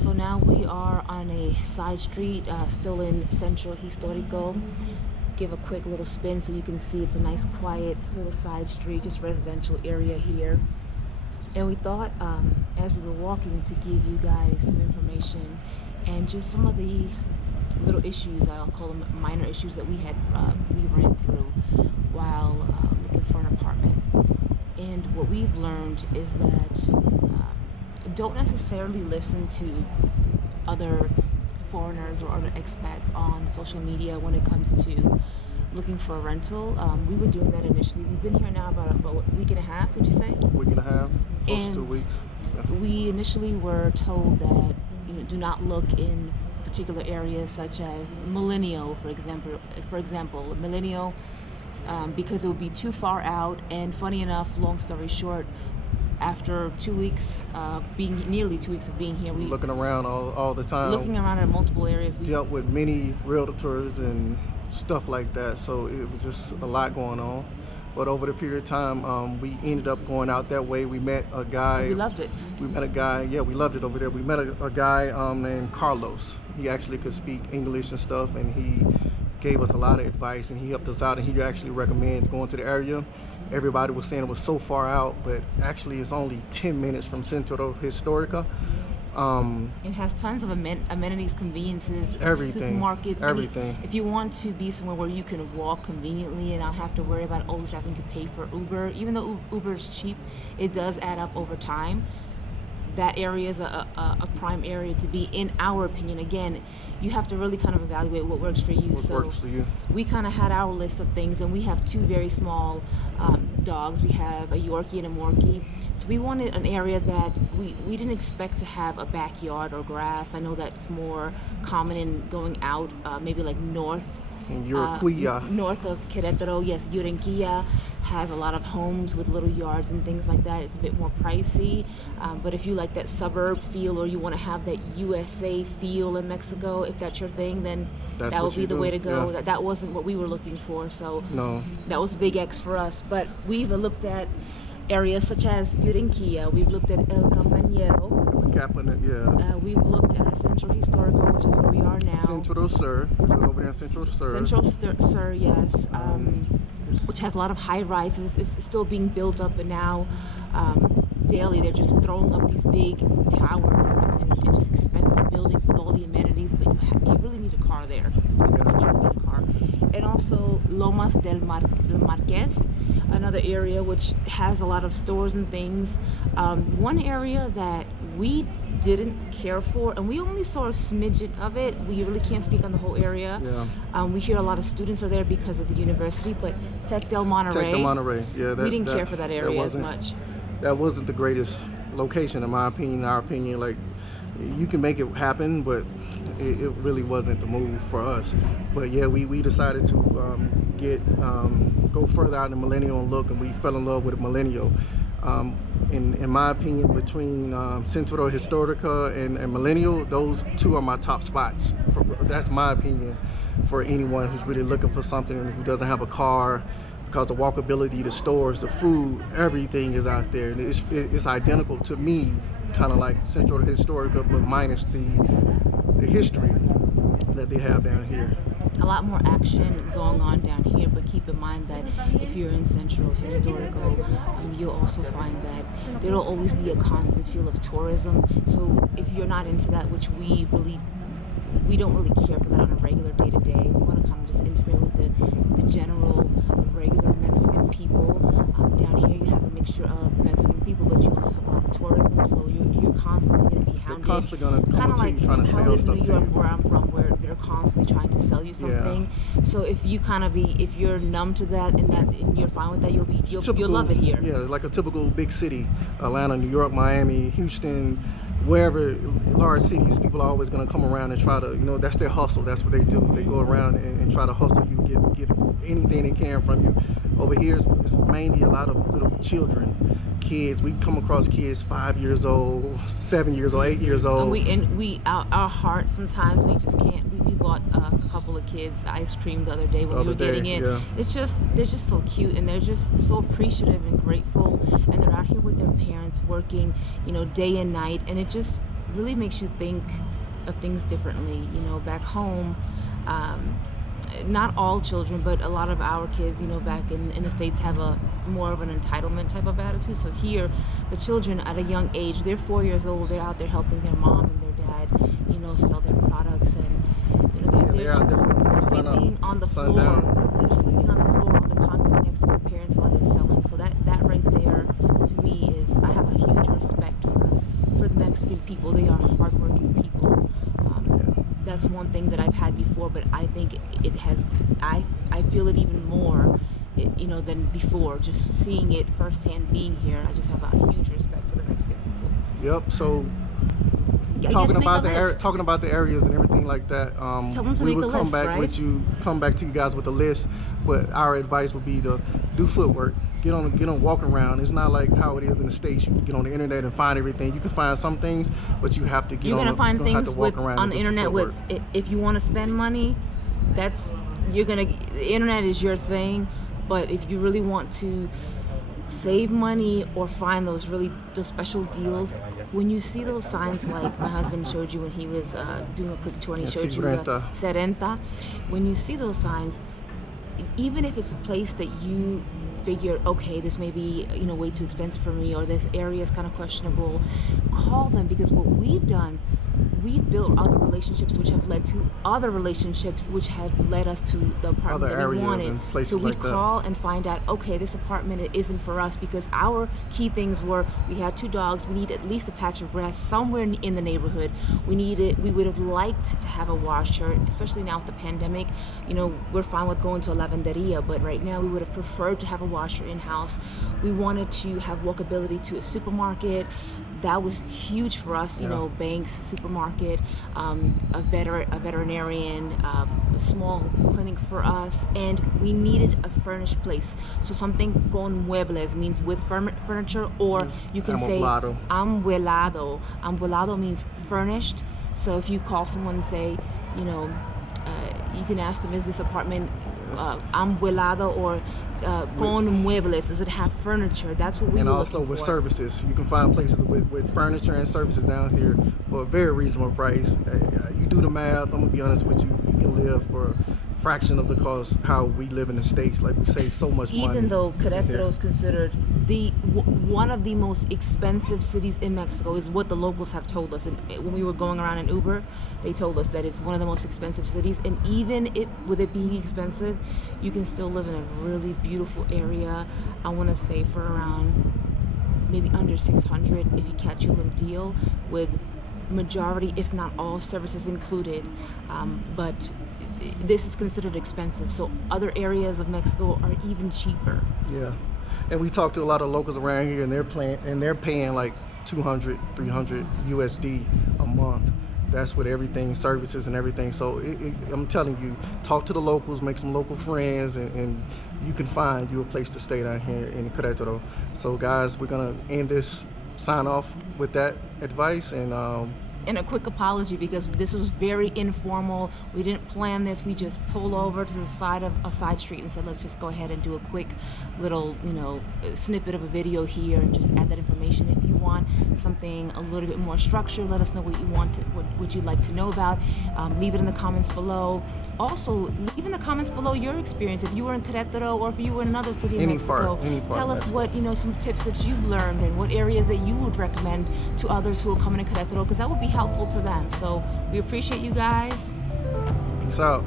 So now we are on a side street, still in Centro Histórico. Give a quick little spin so you can see it's a nice quiet little side street, just residential area here. And we thought as we were walking to give you guys some information and just some of the little issues, I'll call them minor issues, that we ran through while looking for an apartment. And what we've learned is that don't necessarily listen to other foreigners or other expats on social media when it comes to looking for a rental. We were doing that initially. We've been here now about a week and a half, would you say? Week and a half, close to 2 weeks. Yeah. We initially were told that do not look in particular areas such as Millennial, for example, Millennial, because it would be too far out. And funny enough, long story short, after 2 weeks, nearly 2 weeks of being here, we looking around all the time. Looking around at multiple areas. We dealt with many realtors and stuff like that, so it was just a lot going on. But over the period of time, we ended up going out that way. We met a guy. We loved it. We met a guy. Yeah, we loved it over there. We met a guy named Carlos. He actually could speak English and stuff, and he gave us a lot of advice, and he helped us out, and he actually recommended going to the area. Everybody was saying it was so far out, but actually it's only 10 minutes from Centro Histórico. It has tons of amenities, conveniences, everything, supermarkets, everything. If you want to be somewhere where you can walk conveniently and not have to worry about always having to pay for Uber, even though Uber is cheap, it does add up over time. That area is a prime area to be, in our opinion. Again, you have to really kind of evaluate what works for you. What works for you. We kind of had our list of things, and we have two very small dogs. We have a Yorkie and a Morkie. So we wanted an area that we didn't expect to have a backyard or grass. I know that's more common in going out, maybe like north. North of Querétaro, yes, Yurenquilla has a lot of homes with little yards and things like that. It's a bit more pricey, but if you like that suburb feel, or you want to have that USA feel in Mexico, if that's your thing, then that would be the way to go. Yeah. That wasn't what we were looking for, so no, that was a big X for us. But we've looked at areas such as Yurenquilla, we've looked at El Campañero, we've looked at Centro Histórico, which is where we are now. Centro Sur, over there in Centro Sur. Centro Sur, yes, which has a lot of high rises. It's still being built up, and now daily they're just throwing up these big towers and just expensive buildings with all the amenities, but you really need a car there. You really need a car. And also Lomas del Marqués, another area which has a lot of stores and things. One area that we didn't care for, and we only saw a smidgen of it. We really can't speak on the whole area. Yeah. We hear a lot of students are there because of the university, but Tec del Monterrey. Yeah, we didn't care for that area as much. That wasn't the greatest location, in my opinion. Our opinion, like, you can make it happen, but it really wasn't the move for us. But yeah, we decided to go further out in Millennial and look, and we fell in love with Millennial. In my opinion, between Centro Histórico and Millennial, those two are my top spots. That's my opinion for anyone who's really looking for something and who doesn't have a car, because the walkability, the stores, the food, everything is out there. And it's identical to me, kind of like Centro Histórico, but minus the history that they have down here. A lot more action going on down here, but keep in mind that if you're in Centro Histórico, you'll also find that there will always be a constant feel of tourism. So if you're not into that, which we don't really care for that on a regular day-to-day, we want to kind of just integrate with the general regular Mexican people. Down here you have a mixture of the Mexican people, but you also have a lot of tourism, so you're constantly going to be hounded. They're constantly going to come to you trying to sell stuff to you. Where I'm from, where they're constantly trying to sell you something. Yeah. So if you're numb to that and you're fine with that, you'll love it here. Yeah, like a typical big city, Atlanta, New York, Miami, Houston, wherever large cities, people are always going to come around and try to, that's their hustle. That's what they do. They go around and try to hustle you, get anything they can from you. Over here, it's mainly a lot of little children, kids. We come across kids 5 years old, 7 years old, 8 years old. And our heart, sometimes we just can't. We bought a couple of kids ice cream the other day when we were getting in. Yeah. They're just so cute, and they're just so appreciative and grateful, and they're out here with their parents working, day and night, and really makes you think of things differently. You know, back home, not all children, but a lot of our kids, you know, back in the States have a more of an entitlement type of attitude. So here, the children at a young age, they're 4 years old, they're out there helping their mom and their dad, you know, sell their products, and you know, they're out there from just sun up, sleeping on the sun floor. down. They're sleeping on the floor on the concrete next to their parents while they're selling. So that right there, to me, is, I have a huge respect for the Mexican people. They are hardworking people. That's one thing that I've had before, but I think it has, I feel it even more, you know, than before. Just seeing it firsthand, being here, I just have a huge respect for the Mexican people. Yep. So talking about the areas and everything like that, we would come back to you guys with a list. But our advice would be to do footwork. Get on walk around. It's not like how it is in the States. You can get on the internet and find everything. You can find some things, but you have to get You're on. gonna find things on the internet with. If you want to spend money, the internet is your thing. But if you really want to save money or find those special deals, when you see those signs like my husband showed you when he was doing a quick tour, and he showed you the Serenta, when you see those signs, even if it's a place that you figure, okay, this may be, you know, way too expensive for me, or this area is kind of questionable, call them, because what we've done, we've built other relationships which have led to other relationships which have led us to the apartment that we wanted. So we call and find out, okay, this apartment isn't for us, because our key things were, we had 2 dogs, we need at least a patch of grass somewhere in the neighborhood, we would have liked to have a washer, especially now with the pandemic. You know, we're fine with going to a lavanderia, but right now we would have preferred to have a washer in-house. We wanted to have walkability to a supermarket. That was huge for us, you know, banks, supermarket, a veterinarian, a small clinic for us, and we needed a furnished place. So something con muebles means with furniture, or you can say amueblado. Amueblado means furnished. So if you call someone and say, you know, you can ask them, is this apartment amueblado or con muebles? Does it have furniture? That's what we were looking for. And also with services. You can find places with furniture and services down here for a very reasonable price. You do the math, I'm gonna be honest with you, you can live for a fraction of the cost how we live in the States. Like, we save so much money. Even though Querétaro is considered one of the most expensive cities in Mexico, is what the locals have told us. And when we were going around in Uber, they told us that it's one of the most expensive cities. And even with it being expensive, you can still live in a really beautiful area. I want to say for around maybe under 600 if you catch a little deal, with majority, if not all, services included. But this is considered expensive, so other areas of Mexico are even cheaper. Yeah. And we talked to a lot of locals around here, and they're paying like 200, 300 USD a month. That's with everything, services and everything. So I'm telling you, talk to the locals, make some local friends, and you can find you a place to stay down here in Querétaro. So guys, we're gonna end this sign off with that advice, and a quick apology, because this was very informal. We didn't plan this. We just pulled over to the side of a side street and said, let's just go ahead and do a quick little, you know, snippet of a video here, and just add that information. If you want something a little bit more structured, let us know what you want to, what would you like to know about. Leave it in the comments below. Also, leave in the comments below your experience. If you were in Querétaro, or if you were in another city in Mexico, tell us what, you know, some tips that you've learned, and what areas that you would recommend to others who are coming to Querétaro, because that would be helpful to them. So we appreciate you guys. Peace out.